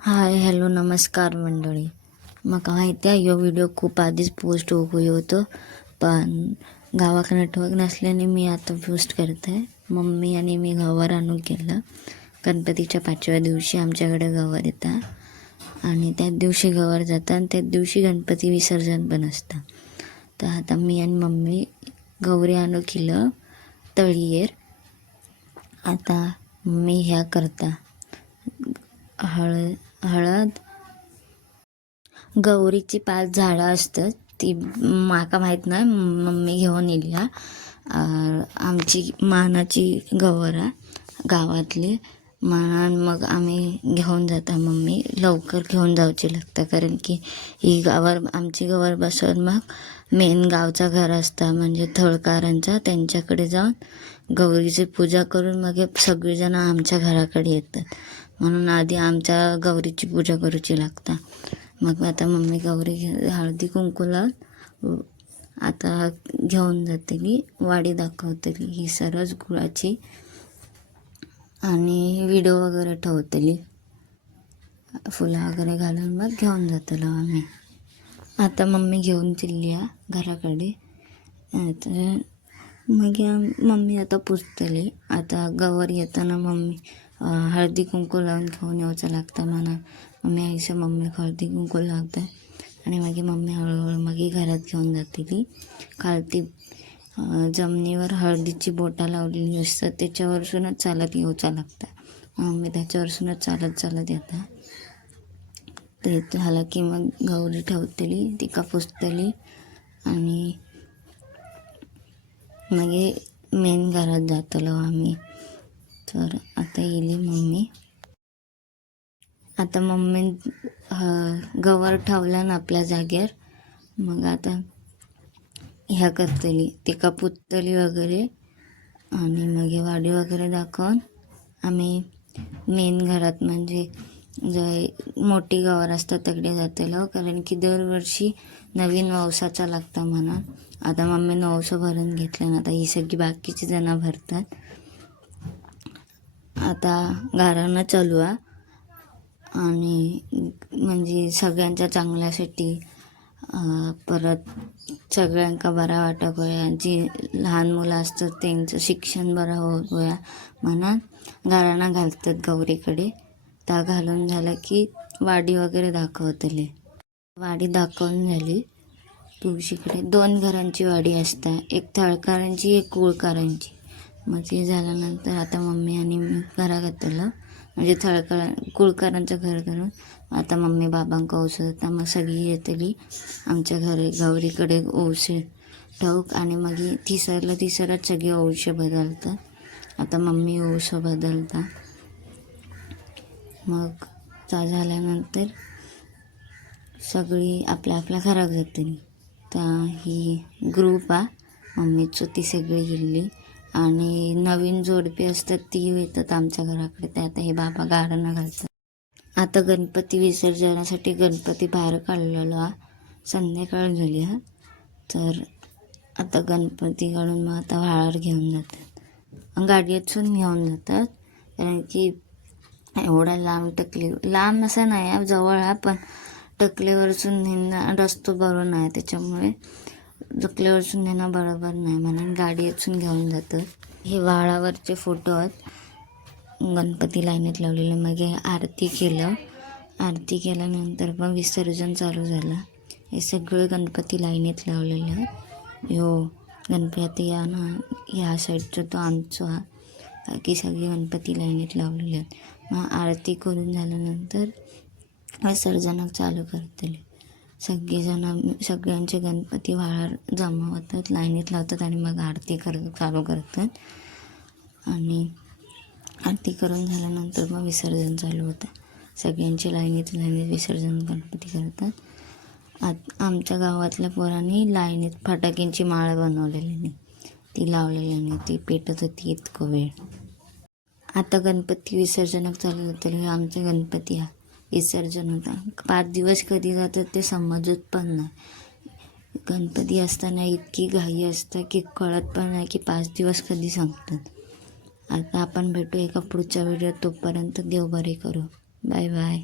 Hi hello नमस्कार मंडळी. म्हाका माहिती आहे ह्यो व्हिडिओ खूप आधीच पोस्ट होऊ होतो पण गावाक नेटवर्क नसल्याने मी आता पोस्ट करत आहे मम्मी आणि मी गवर आणून केलं. गणपतीच्या पाचव्या दिवशी आमच्याकडे गवर येतात. आणि त्याच दिवशी गवर जातात आणि त्याच दिवशी गणपती विसर्जन पण असतं. तर आता मी आणि मम्मी गौरी आणू केलं तळियेर. आता मम्मी ह्या करता. हळद हळद गौरीची पाच झाडं असतात ती माका माहीत नाही मम्मी घेऊन येल्या आमची मानाची गवर गावातली. म्हणून मग आम्ही घेऊन जाता मम्मी. लवकर घेऊन जावची लागतं कारण की ही गावर आमची गवर बसून मग मेन गावचा घर असता म्हणजे थळकारांचा. त्यांच्याकडे जाऊन गौरीची पूजा करून मग सगळेजण आमच्या घराकडे येतात. म्हणून आधी आमच्या गौरीची पूजा करूची लागता. मग आता मम्मी गौरी घे हळदी कुंकूला आता घेऊन जातली वाडी दाखवतली ही सरस गुळाची. आणि व्हिडिओ वगैरे ठेवतली फुलं वगैरे घालून मग घेऊन जातलो आम्ही आता मम्मी घेऊन चिल्ली घराकडे. तर मग मम्मी आता पुजतली आता गवर येताना मम्मी हळदी कुंकू लावून घेऊन यावचं लागतं म्हणा मम्मी आईचं मम्मी हळदी कुंकू लावतं आणि मागीर मम्मी हळूहळू मागे घरात घेऊन जाते ती खालती जमिनीवर हळदीची बोटा लावलेली असतात त्याच्यावरसूनच चालत येवचा लागतं मम्मी त्याच्यावरसूनच चालत चालत येतात ते झालं की मग गौरी ठेवतली तिका पुसतली आणि मागे मेन घरात जातलो आम्ही तर आता येली मम्मी. आता मम्मी गवर ठेवला ना आपल्या जागेवर. मग आता ह्या करतली तिका पुतली वगैरे. आणि मग हे वाडी वगैरे दाखवून आम्ही मेन घरात म्हणजे जे मोठी गवर असतात तिकडे जातलो. कारण की दरवर्षी नवीन ववसाचा लागता म्हणा आता मम्मी नवसं भरून घेतलं ना आता ही सगळी बाकीची जणं भरतात. आता गाराणं चालू आहे. आणि म्हणजे सगळ्यांच्या चांगल्यासाठी परत सगळ्यांका बरा वाटप होया. जी लहान मुलं असतात त्यांचं शिक्षण बरं होत होया म्हणून गाराणा घालतात गौरीकडे. त्या घालून झालं की वाडी वगैरे दाखवतले. वाडी दाखवून झाली. तुळशीकडे दोन घरांची वाडी असता. एक थळकारांची एक कुळकारांची मग ते झाल्यानंतर आता मम्मी आणि मी घरा घातलं म्हणजे थळकळ कुळकरांचं घर करून आता मम्मी बाबांका औषध मग सगळी येतली आमच्या घरी गौरीकडे औषध ठाऊक आणि मग तिसरला तिसरात सगळी औषध बदलतात. आता मम्मी औषध बदलता. मग चा झाल्यानंतर सगळी आपल्या आपल्या घरा जातली तर ही ग्रुप आ मम्मीचं ती सगळी गेली आणि नवीन जोडपी असतात ती येतात आमच्या घराकडे. ते आता हे बाबा गारणं घालतात. आता गणपती विसर्जनासाठी गणपती बाहेर काढलेलो हा संध्याकाळ झाली हा तर आता गणपती काढून मग आता व्हाळावर घेऊन जातात. गाडीतून घेऊन जातात. कारण की एवढा लांब टकली लांब असं नाही आहे जवळ आहे पण टकलीवरसून रस्तो भरून नाही त्याच्यामुळे टकलेवरसून घेणं बरोबर नाही. म्हणून गाडीतून घेऊन जातं. हे वाळावरचे फोटो आहेत. गणपती लाईनीत लावलेले. मग हे आरती केलं. आरती केल्यानंतर पण विसर्जन चालू झालं. हे सगळे गणपती लाईनीत लावलेले. आहेत गणपती या ना ह्या साईडचा तो आमचो. हा बाकी सगळे गणपती लाईनीत लावलेले आहेत. मग आरती करून झाल्यानंतर विसर्जनाक चालू करतले. सगळेजण सगळ्यांचे गणपती वाळार जमा होतात लाईनीत लावतात आणि मग आरती कर चालू करतात. आणि आरती करून झाल्यानंतर मग विसर्जन चालू होतं. सगळ्यांचे लाईनीत लाईनीत विसर्जन गणपती करतात. आत आमच्या गावातल्या पोरांनी लाईनीत फटाक्यांची माळ बनवलेली नाही. ती लावलेली नाही ती पेटत होती इतकं वेळ. आता गणपती विसर्जनक चालू होतं आमचे गणपती हा विसर्जन होता पाच दिवस कधी जातात ते समजत पण नाही. गणपती असताना इतकी घाई असतं की कळत पण नाही की पाच दिवस कधी संपतात. आता आपण भेटू एका पुढच्या व्हिडिओत. तोपर्यंत देव बरे करू. Bye bye.